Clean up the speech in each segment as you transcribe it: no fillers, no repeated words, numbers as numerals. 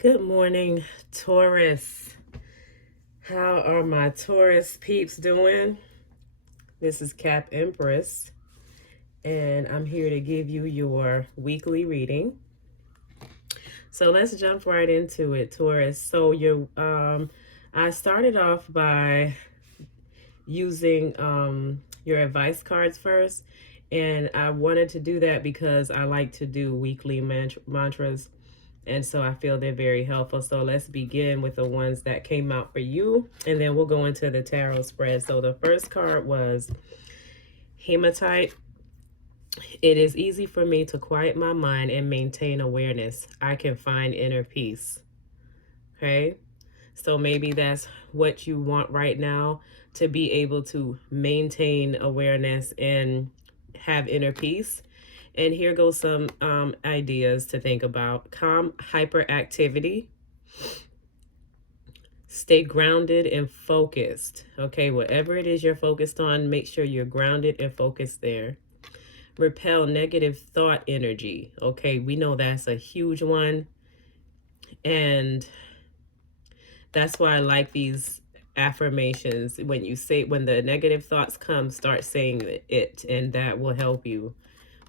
Good morning, Taurus. How are my Taurus peeps doing? This is Cap Empress, and I'm here to give you your weekly reading. So let's jump right into it, Taurus. So I started off by using your advice cards first, and I wanted to do that because I like to do weekly mantras. And so I feel they're very helpful. So let's begin with the ones that came out for you. And then we'll go into the tarot spread. So the first card was Hematite. It is easy for me to quiet my mind and maintain awareness. I can find inner peace. Okay. So maybe that's what you want right now, to be able to maintain awareness and have inner peace. And here goes some ideas to think about. Calm hyperactivity. Stay grounded and focused. Okay, whatever it is you're focused on, make sure you're grounded and focused there. Repel negative thought energy. Okay, we know that's a huge one. And that's why I like these affirmations. When the negative thoughts come, start saying it, and that will help you.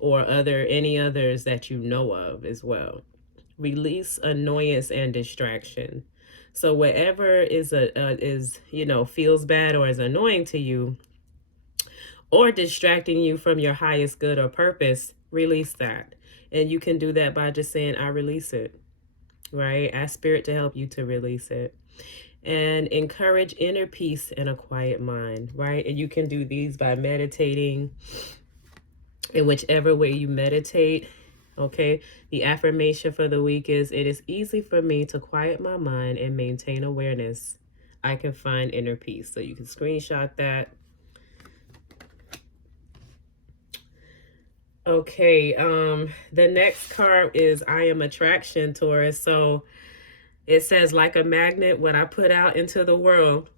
Or any others that you know of as well. Release annoyance and distraction. So whatever is feels bad or is annoying to you, or distracting you from your highest good or purpose, release that. And you can do that by just saying, I release it, right? Ask spirit to help you to release it. And encourage inner peace and a quiet mind, right? And you can do these by meditating. In whichever way you meditate, okay? The affirmation for the week is, it is easy for me to quiet my mind and maintain awareness. I can find inner peace. So you can screenshot that. Okay, the next card is I am attraction, Taurus. So it says, like a magnet, what I put out into the world,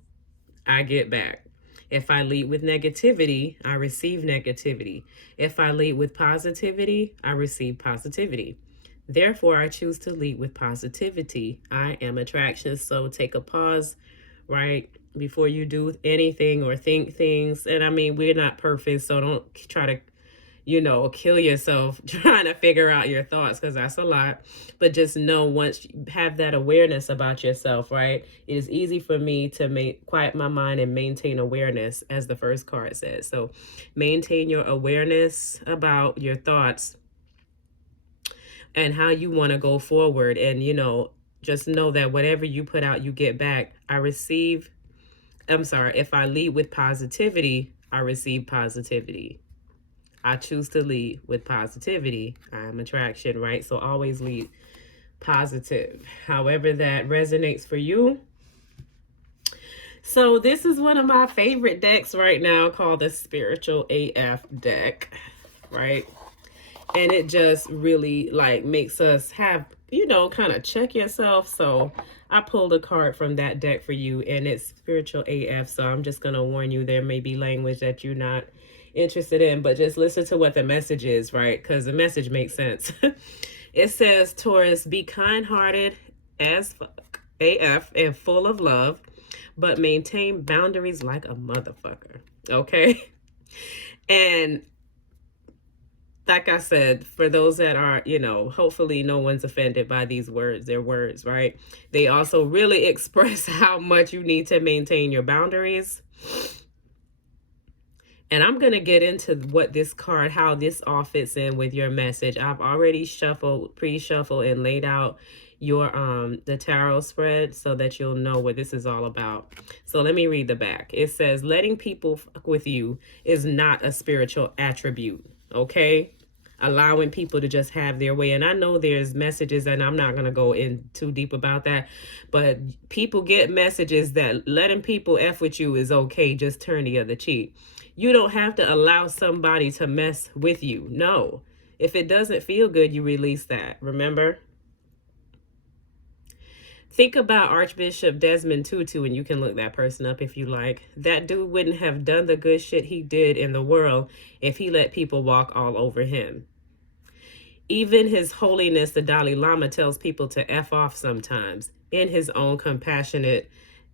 I get back. If I lead with negativity, I receive negativity. If I lead with positivity, I receive positivity. Therefore, I choose to lead with positivity. I am attraction. So take a pause, right, before you do anything or think things. And I mean, we're not perfect, so don't try to kill yourself trying to figure out your thoughts, because that's a lot. But just know, once you have that awareness about yourself, right, it is easy for me to quiet my mind and maintain awareness, as the first card says. So maintain your awareness about your thoughts and how you want to go forward. And, just know that whatever you put out, you get back. If I lead with positivity, I receive positivity. I choose to lead with positivity. I'm attraction, right? So always lead positive, however that resonates for you. So this is one of my favorite decks right now, called the Spiritual AF deck, right? And it just really makes us have, kind of check yourself. So I pulled a card from that deck for you, and it's Spiritual AF. So I'm just going to warn you, there may be language that you're not interested in, but just listen to what the message is, right? Because the message makes sense. It says, Taurus, be kind-hearted as fuck AF and full of love, but maintain boundaries like a motherfucker. Okay? And like I said, for those that are, hopefully no one's offended by these words, their words, right? They also really express how much you need to maintain your boundaries. And I'm going to get into what this card, how this all fits in with your message. I've already pre-shuffled and laid out your the tarot spread so that you'll know what this is all about. So let me read the back. It says, letting people fuck with you is not a spiritual attribute, okay? Allowing people to just have their way. And I know there's messages, and I'm not going to go in too deep about that, but people get messages that letting people F with you is okay, just turn the other cheek. You don't have to allow somebody to mess with you. No. If it doesn't feel good, you release that. Remember? Think about Archbishop Desmond Tutu, and you can look that person up if you like. That dude wouldn't have done the good shit he did in the world if he let people walk all over him. Even His Holiness, the Dalai Lama, tells people to F off sometimes in his own compassionate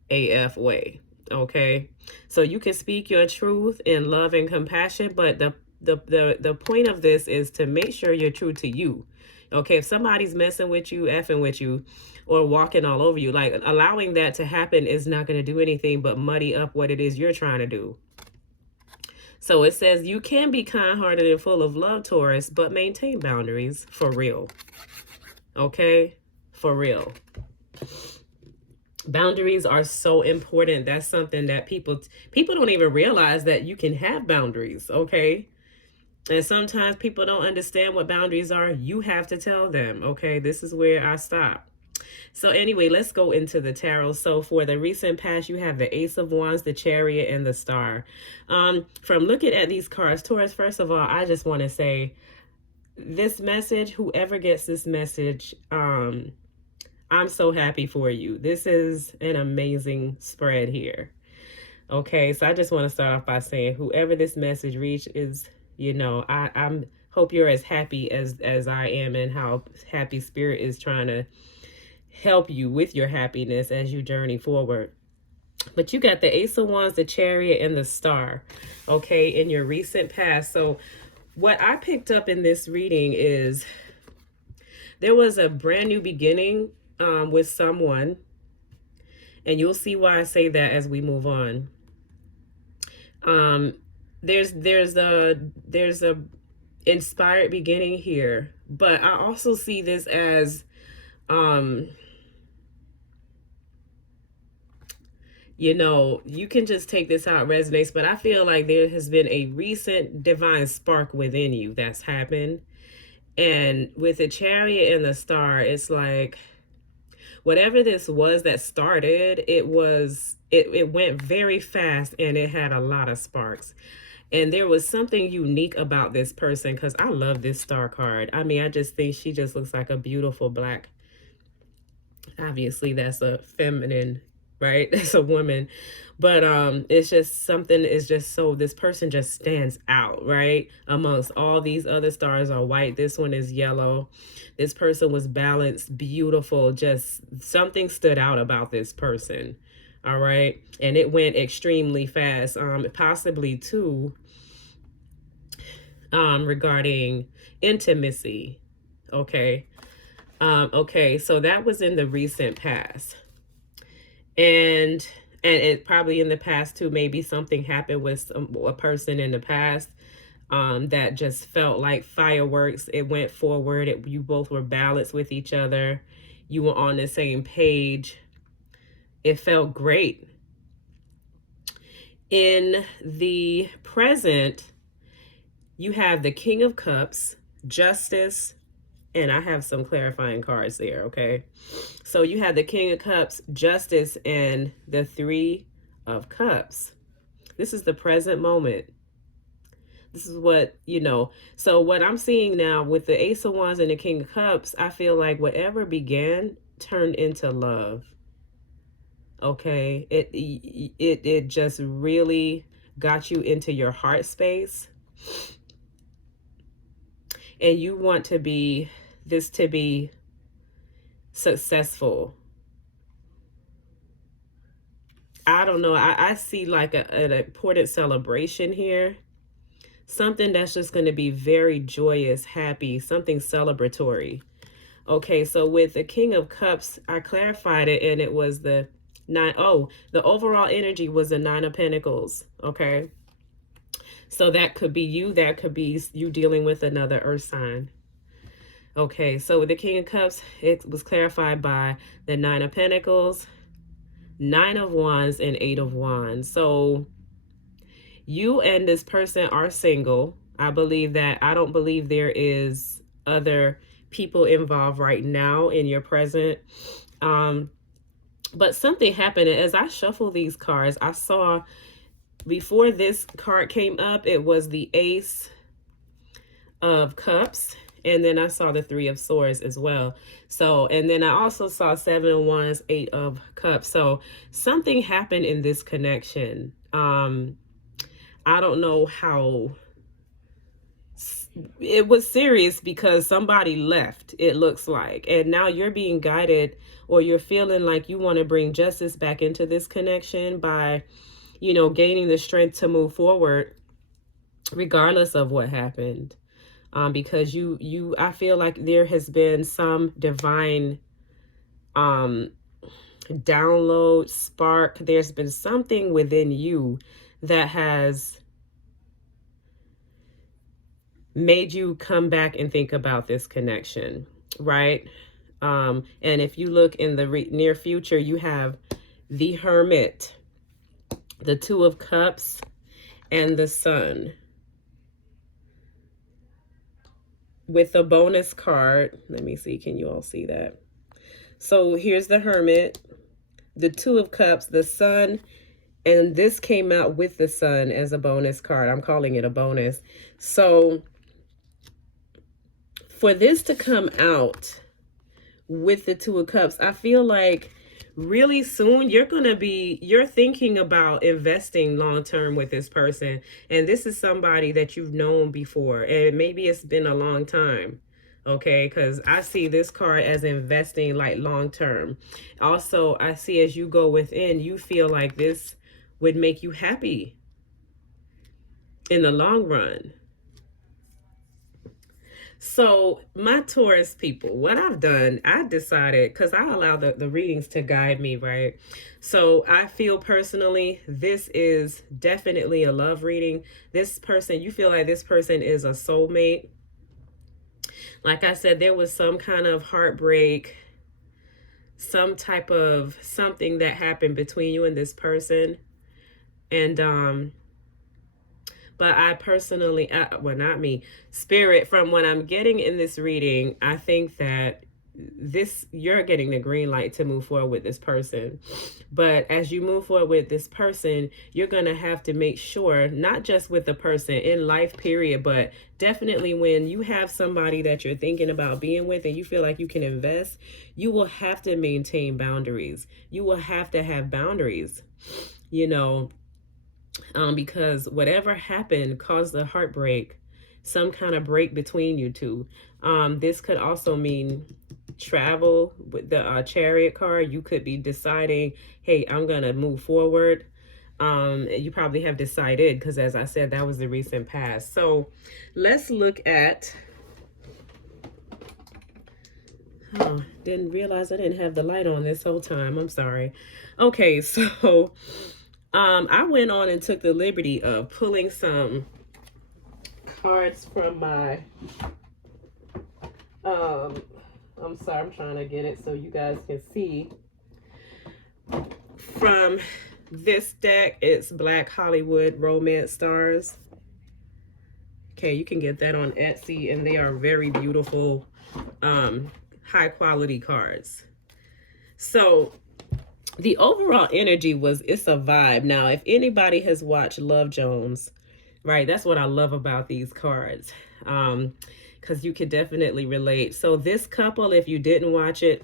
AF way. Okay. So you can speak your truth in love and compassion, but the point of this is to make sure you're true to you. Okay, if somebody's messing with you, effing with you, or walking all over you, like allowing that to happen is not going to do anything but muddy up what it is you're trying to do. So it says you can be kind-hearted and full of love, Taurus, but maintain boundaries for real. Okay? For real. Boundaries are so important. That's something that people don't even realize, that you can have boundaries, okay? And sometimes people don't understand what boundaries are. You have to tell them, okay? This is where I stop. So anyway, let's go into the tarot. So for the recent past, you have the Ace of Wands, the Chariot, and the Star. From looking at these cards, Taurus, first of all, I just want to say this message, whoever gets this message, I'm so happy for you. This is an amazing spread here. Okay, so I just want to start off by saying whoever this message reaches, you know, I'm hope you're as happy as I am, and how happy Spirit is trying to help you with your happiness as you journey forward. But you got the Ace of Wands, the Chariot, and the Star, okay, in your recent past. So what I picked up in this reading is there was a brand new beginning with someone, and you'll see why I say that as we move on. There's a inspired beginning here, but I also see this as you know, you can just take this how it resonates, but I feel like there has been a recent divine spark within you that's happened. And with the Chariot and the Star, it's like whatever this was that started, it went very fast, and it had a lot of sparks. And there was something unique about this person, because I love this Star card. I mean, I just think she just looks like a beautiful black. Obviously, that's a feminine, right? It's a woman. But it's just something is just so, this person just stands out, right? Amongst all these other stars are white. This one is yellow. This person was balanced, beautiful. Just something stood out about this person. All right. And it went extremely fast. Possibly too, regarding intimacy. Okay. Okay. So that was in the recent past. And it probably in the past too, maybe something happened with a person in the past that just felt like fireworks. It went forward. You both were balanced with each other. You were on the same page. It felt great. In the present, you have the King of Cups, Justice, and I have some clarifying cards there, okay? So you have the King of Cups, Justice, and the Three of Cups. This is the present moment. This is what, you know. So what I'm seeing now with the Ace of Wands and the King of Cups, I feel like whatever began turned into love. Okay? It just really got you into your heart space. And you want to be this to be successful. I don't know. I see like an important celebration here. Something that's just going to be very joyous, happy, something celebratory. Okay, so with the King of Cups, I clarified it, and it was the nine. Oh, the overall energy was the Nine of Pentacles. Okay. So that could be you. That could be you dealing with another earth sign. Okay, so with the King of Cups, it was clarified by the Nine of Pentacles, Nine of Wands, and Eight of Wands. So you and this person are single. I believe that. I don't believe there is other people involved right now in your present. But something happened. As I shuffle these cards, I saw before this card came up, it was the Ace of Cups. And then I saw the Three of Swords as well. So, and then I also saw Seven of Wands, Eight of Cups. So something happened in this connection. I don't know how it was serious because somebody left, it looks like, and now you're being guided, or you're feeling like you want to bring justice back into this connection by, you know, gaining the strength to move forward regardless of what happened. Because I feel like there has been some divine download, spark. There's been something within you that has made you come back and think about this connection, right? And if you look in the near future, you have the Hermit, the Two of Cups, and the Sun. With a bonus card, let me see, can you all see that? So here's the Hermit, the Two of Cups, the Sun, and this came out with the Sun as a bonus card. I'm calling it a bonus. So for this to come out with the Two of Cups, I feel like really soon you're thinking about investing long term with this person. And this is somebody that you've known before, and maybe it's been a long time. Okay, because I see this card as investing like long term. Also, I see as you go within, you feel like this would make you happy in the long run. So my Taurus people, what I've done, I decided, because I allow the readings to guide me, right? So I feel personally, this is definitely a love reading. This person, you feel like this person is a soulmate. Like I said, there was some kind of heartbreak, some type of something that happened between you and this person. And but I personally, well, not me, Spirit, from what I'm getting in this reading, I think that you're getting the green light to move forward with this person. But as you move forward with this person, you're going to have to make sure, not just with the person in life, period, but definitely when you have somebody that you're thinking about being with and you feel like you can invest, you will have to maintain boundaries. You will have to have boundaries, you know, because whatever happened caused a heartbreak, some kind of break between you two. This could also mean travel. With the Chariot card, you could be deciding, hey, I'm gonna move forward. You probably have decided, because as I said, that was the recent past. So let's look at, didn't realize I didn't have the light on this whole time, I'm sorry. Okay, so I went on and took the liberty of pulling some cards from my, I'm sorry, I'm trying to get it so you guys can see. From this deck, it's Black Hollywood Romance Stars. Okay, you can get that on Etsy, and they are very beautiful, high quality cards. So the overall energy was, it's a vibe. Now, if anybody has watched Love Jones, right, that's what I love about these cards, because you could definitely relate. So this couple, if you didn't watch it,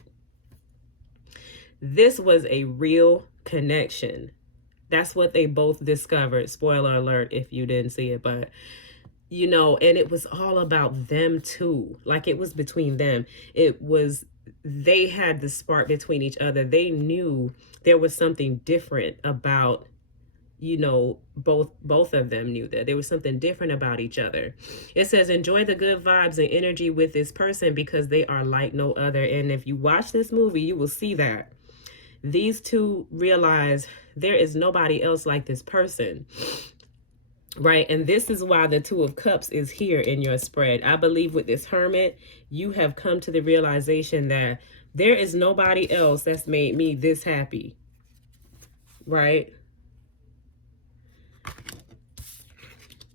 this was a real connection. That's what they both discovered. Spoiler alert if you didn't see it, but you know, and it was all about them too. Like, it was between them. It was, they had the spark between each other. They knew there was something different about, you know, both of them knew that there was something different about each other. It says, enjoy the good vibes and energy with this person because they are like no other. And if you watch this movie, you will see that these two realize there is nobody else like this person. Right, and this is why the Two of Cups is here in your spread. I believe with this Hermit, you have come to the realization that there is nobody else that's made me this happy. Right?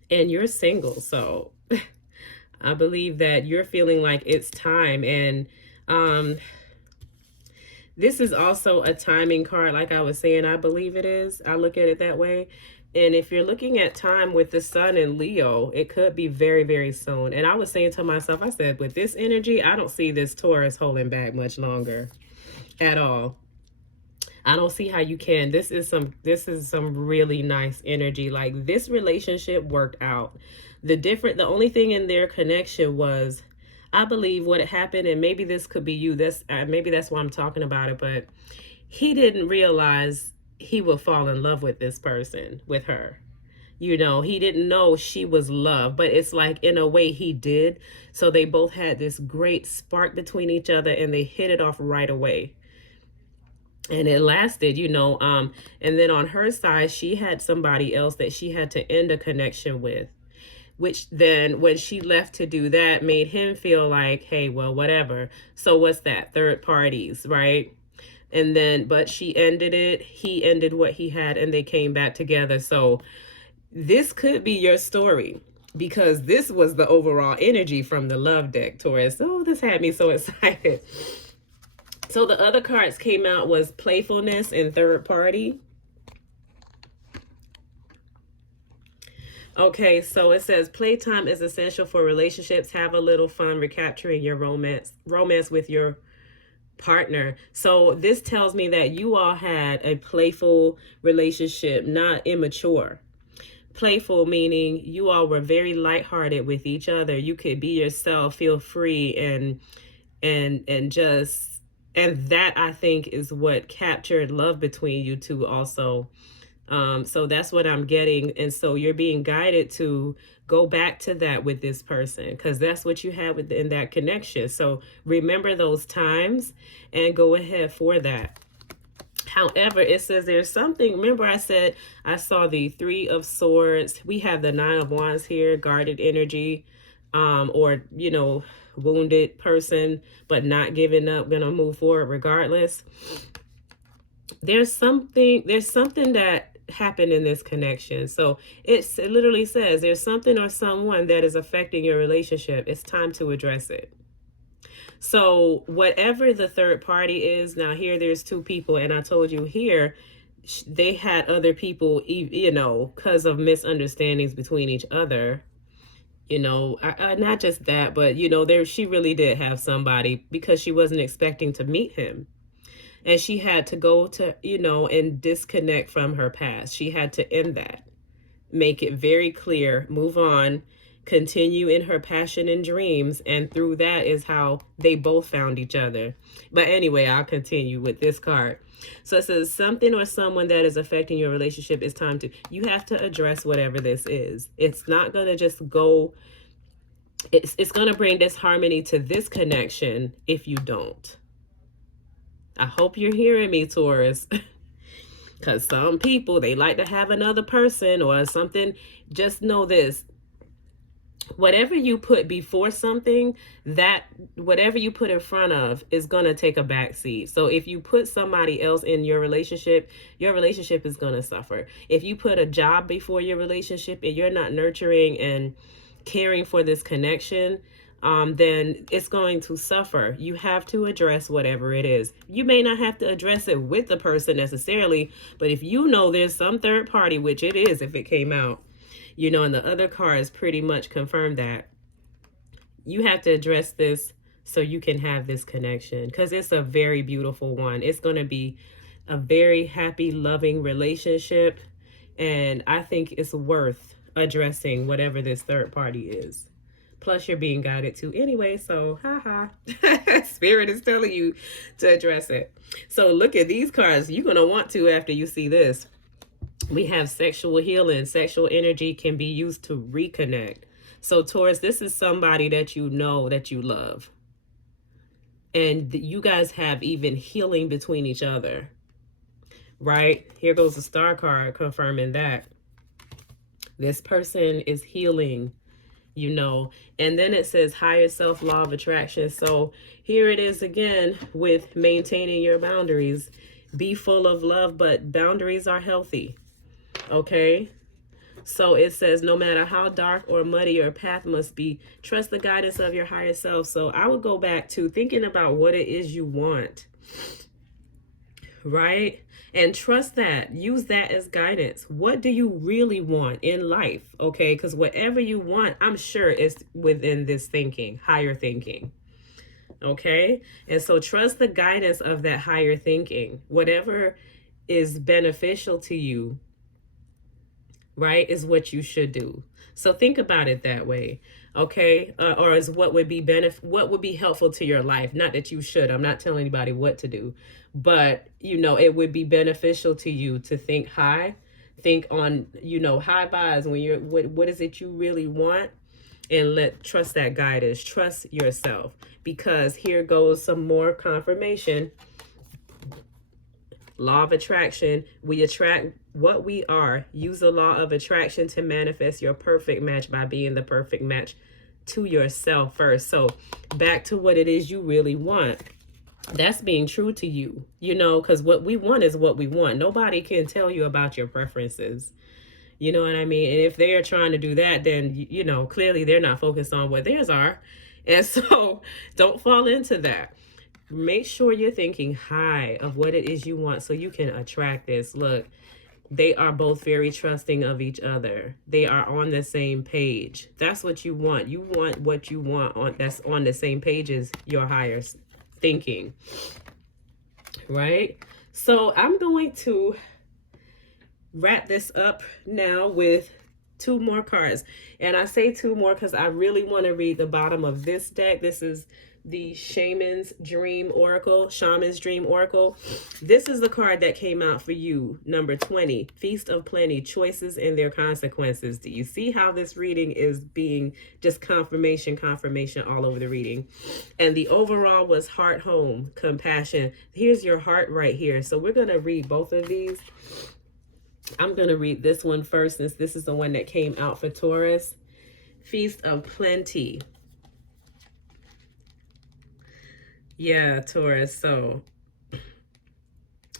And you're single, so I believe that you're feeling like it's time. And this is also a timing card, like I was saying, I believe it is. I look at it that way. And if you're looking at time with the Sun in Leo, it could be very, very soon. And I was saying to myself, I said, with this energy, I don't see this Taurus holding back much longer at all. I don't see how you can. This is some really nice energy. Like, this relationship worked out. The only thing in their connection was, I believe what had happened, and maybe this could be you. This maybe that's why I'm talking about it, but he didn't realize he would fall in love with this person, with her. He didn't know she was love, but it's like in a way he did. So they both had this great spark between each other and they hit it off right away. And it lasted, and then on her side, she had somebody else that she had to end a connection with, which then when she left to do that made him feel like, hey, well, whatever. So what's that? Third parties, right? And then, but she ended it, he ended what he had, and they came back together. So this could be your story, because this was the overall energy from the love deck, Taurus. Oh, this had me so excited. So the other cards came out was playfulness and third party. Okay, so it says playtime is essential for relationships. Have a little fun recapturing your romance with your partner. So this tells me that you all had a playful relationship, not immature. Playful meaning you all were very lighthearted with each other. You could be yourself, feel free, and just, and that I think is what captured love between you two also. So that's what I'm getting. And so you're being guided to go back to that with this person, because that's what you had in that connection. So remember those times and go ahead for that. However, it says there's something. Remember I said I saw the Three of Swords. We have the Nine of Wands here, guarded energy, or, wounded person, but not giving up, gonna move forward regardless. There's something that happened in this connection. So it literally says there's something or someone that is affecting your relationship. It's time to address it. So whatever the third party is, now here there's two people, and I told you here they had other people, because of misunderstandings between each other. Not just that, but she really did have somebody, because she wasn't expecting to meet him. And she had to go to, and disconnect from her past. She had to end that, make it very clear, move on, continue in her passion and dreams. And through that is how they both found each other. But anyway, I'll continue with this card. So it says something or someone that is affecting your relationship. Is time to, you have to address whatever this is. It's not going to just go, it's going to bring disharmony to this connection if you don't. I hope you're hearing me, Taurus. Because some people, they like to have another person or something. Just know this. Whatever you put before something, that whatever you put in front of is going to take a back seat. So if you put somebody else in your relationship is going to suffer. If you put a job before your relationship and you're not nurturing and caring for this connection, then it's going to suffer. You have to address whatever it is. You may not have to address it with the person necessarily, but if there's some third party, which it is if it came out, and the other cards pretty much confirm that, you have to address this so you can have this connection, because it's a very beautiful one. It's going to be a very happy, loving relationship, and I think it's worth addressing whatever this third party is. Plus, you're being guided to anyway, so Spirit is telling you to address it. So look at these cards. You're going to want to after you see this. We have sexual healing. Sexual energy can be used to reconnect. So Taurus, this is somebody that you know that you love. And you guys have even healing between each other. Right? Here goes the Star card confirming that. This person is healing. And then it says higher self, law of attraction. So here it is again with maintaining your boundaries. Be full of love, but boundaries are healthy. Okay. So it says no matter how dark or muddy your path must be, trust the guidance of your higher self. So I would go back to thinking about what it is you want. Right? And trust that. Use that as guidance. What do you really want in life? Okay, because whatever you want, I'm sure is within this thinking, higher thinking. Okay, and so trust the guidance of that higher thinking. Whatever is beneficial to you, right, is what you should do. So think about it that way, okay? Or as what would be what would be helpful to your life. Not that you should. I'm not telling anybody what to do, but it would be beneficial to you to think high, think on high vibes when you're what is it you really want, and trust that guidance, trust yourself, because here goes some more confirmation. Law of attraction. We attract what we are. Use the law of attraction to manifest your perfect match by being the perfect match to yourself first. So back to what it is you really want. That's being true to you, because what we want is what we want. Nobody can tell you about your preferences. You know what I mean? And if they are trying to do that, then, clearly they're not focused on what theirs are. And so don't fall into that. Make sure you're thinking high of what it is you want so you can attract this. Look, they are both very trusting of each other. They are on the same page. That's what you want. You want what you want that's on the same page as your higher thinking. Right? So I'm going to wrap this up now with 2 more cards. And I say 2 more because I really want to read the bottom of this deck. This is the Shaman's Dream Oracle. This is the card that came out for you, number 20, Feast of Plenty, Choices and Their Consequences. Do you see how this reading is being just confirmation all over the reading? And the overall was Heart Home, Compassion. Here's your heart right here. So we're going to read both of these. I'm going to read this one first, since this is the one that came out for Taurus. Feast of Plenty. Yeah, Taurus. So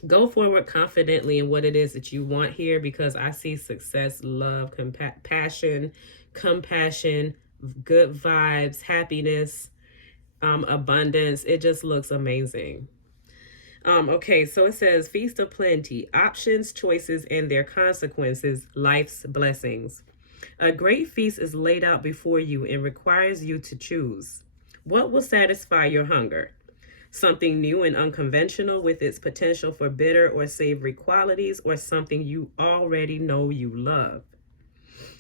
go forward confidently in what it is that you want here, because I see success, love, compassion, good vibes, happiness, abundance. It just looks amazing. Okay, so it says Feast of Plenty, options, choices, and their consequences, life's blessings. A great feast is laid out before you and requires you to choose. What will satisfy your hunger? Something new and unconventional with its potential for bitter or savory qualities, or something you already know you love?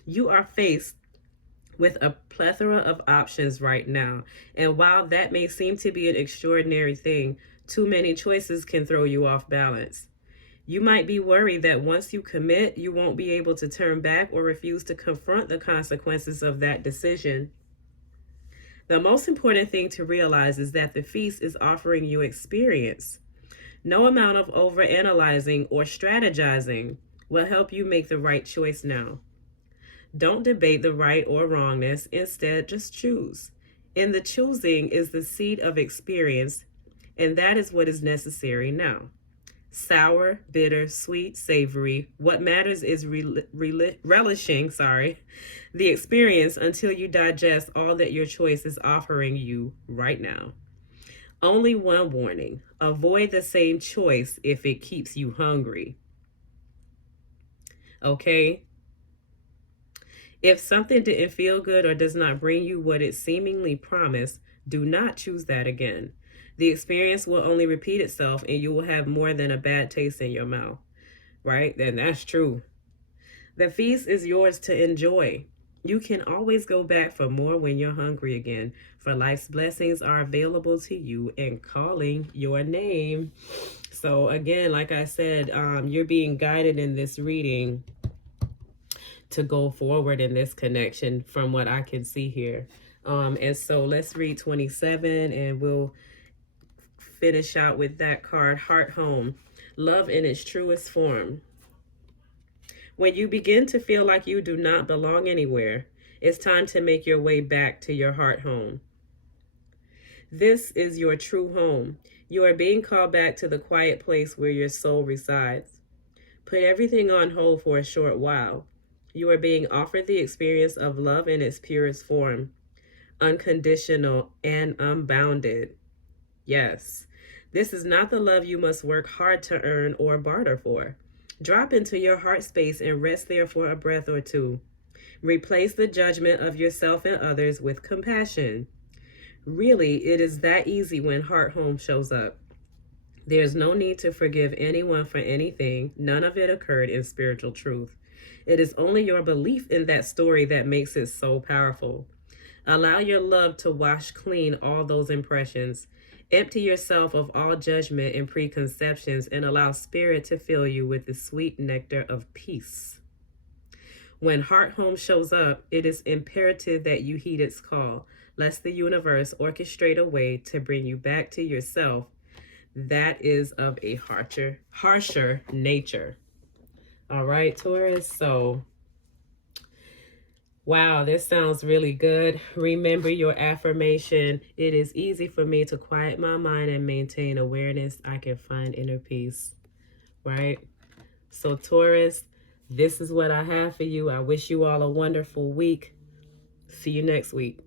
You are faced with a plethora of options right now, and while that may seem to be an extraordinary thing, too many choices can throw you off balance. You might be worried that once you commit, you won't be able to turn back or refuse to confront the consequences of that decision. The most important thing to realize is that the feast is offering you experience. No amount of overanalyzing or strategizing will help you make the right choice now. Don't debate the right or wrongness. Instead, just choose. In the choosing is the seed of experience, and that is what is necessary now. Sour, bitter, sweet, savory. What matters is relishing the experience until you digest all that your choice is offering you right now. Only one warning: avoid the same choice if it keeps you hungry. Okay? If something didn't feel good or does not bring you what it seemingly promised, do not choose that again. The experience will only repeat itself, and you will have more than a bad taste in your mouth, right? Then that's true. The feast is yours to enjoy. You can always go back for more when you're hungry again, for life's blessings are available to you and calling your name. So again, like I said, you're being guided in this reading to go forward in this connection from what I can see here. And so let's read 27, and we'll finish out with that card, Heart Home, love in its truest form. When you begin to feel like you do not belong anywhere, it's time to make your way back to your heart home. This is your true home. You are being called back to the quiet place where your soul resides. Put everything on hold for a short while. You are being offered the experience of love in its purest form, unconditional and unbounded. Yes, this is not the love you must work hard to earn or barter for. Drop into your heart space and rest there for a breath or two. Replace the judgment of yourself and others with compassion. Really, it is that easy when Heart Home shows up. There's no need to forgive anyone for anything. None of it occurred in spiritual truth. It is only your belief in that story that makes it so powerful. Allow your love to wash clean all those impressions. Empty yourself of all judgment and preconceptions and allow spirit to fill you with the sweet nectar of peace. When Heart Home shows up, it is imperative that you heed its call, lest the universe orchestrate a way to bring you back to yourself that is of a harsher nature. All right, Taurus. So, wow, this sounds really good. Remember your affirmation. It is easy for me to quiet my mind and maintain awareness. I can find inner peace. Right? So, Taurus, this is what I have for you. I wish you all a wonderful week. See you next week.